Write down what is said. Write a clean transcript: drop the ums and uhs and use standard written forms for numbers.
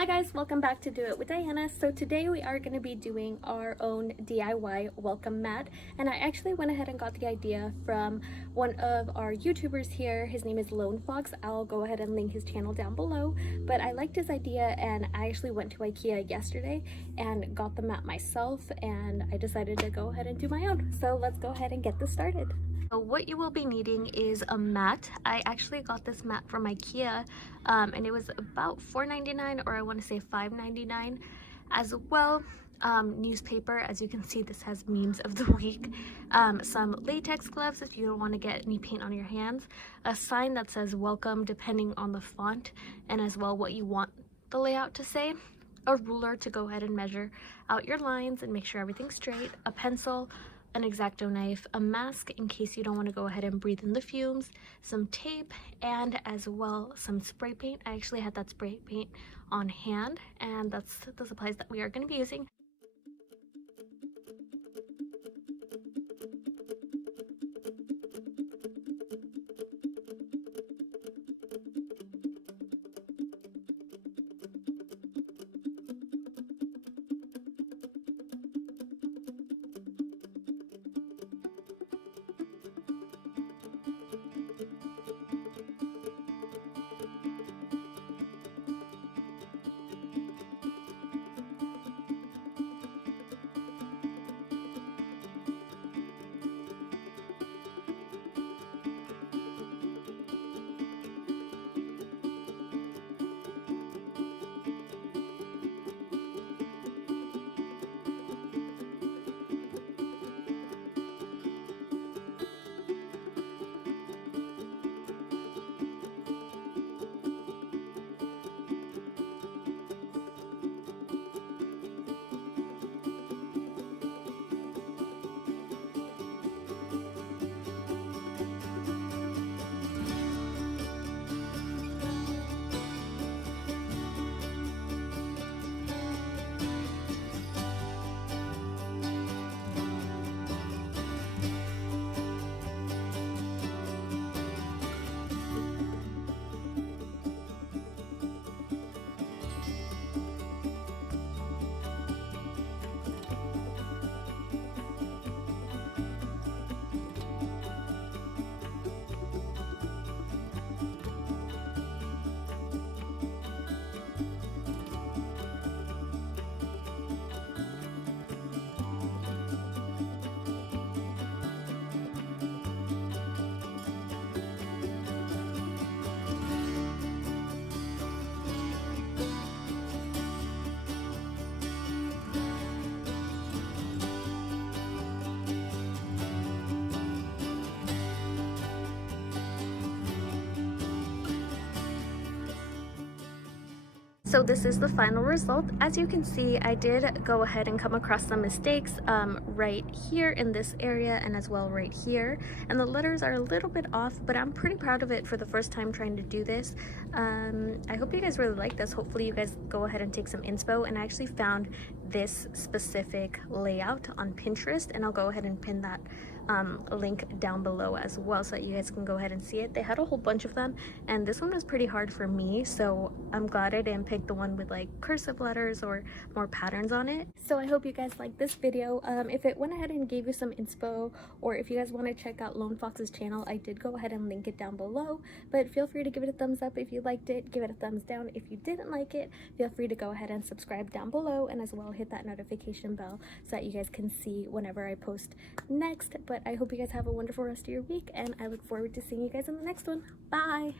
Hi guys, welcome back to Do It with Diana. So today we are going to be doing our own DIY welcome mat, and I actually went ahead and got the idea from one of our YouTubers here. His name is Lone Fox. I'll go ahead and link his channel down below, but I liked his idea and I actually went to IKEA yesterday and got the mat myself, and I decided to go ahead and do my own. So let's go ahead and get this started. So what you will be needing is a mat. I actually got this mat from IKEA and it was about $4.99, or I want to say $5.99, as well. Newspaper, as you can see, this has memes of the week, some latex gloves if you don't want to get any paint on your hands, a sign that says welcome depending on the font and as well what you want the layout to say, a ruler to go ahead and measure out your lines and make sure everything's straight, a pencil, an X-Acto knife, a mask in case you don't want to go ahead and breathe in the fumes, some tape, and as well some spray paint. I actually had that spray paint on hand, and that's the supplies that we are going to be using. So this is the final result. As you can see, I did go ahead and come across some mistakes right here in this area and as well right here. And the letters are a little bit off, but I'm pretty proud of it for the first time trying to do this. I hope you guys really like this. Hopefully you guys go ahead and take some inspo. And I actually found this specific layout on Pinterest, and I'll go ahead and pin that link down below as well so that you guys can go ahead and see it. They had a whole bunch of them, and this one was pretty hard for me, so I'm glad I didn't pick the one with like cursive letters or more patterns on it. So I hope you guys like this video. If it went ahead and gave you some inspo, or if you guys want to check out Lone Fox's channel, I did go ahead and link it down below, but feel free to give it a thumbs up if you liked it, give it a thumbs down if you didn't like it. Feel free to go ahead and subscribe down below, and as well hit that notification bell so that you guys can see whenever I post next. But I hope you guys have a wonderful rest of your week, and I look forward to seeing you guys in the next one. Bye!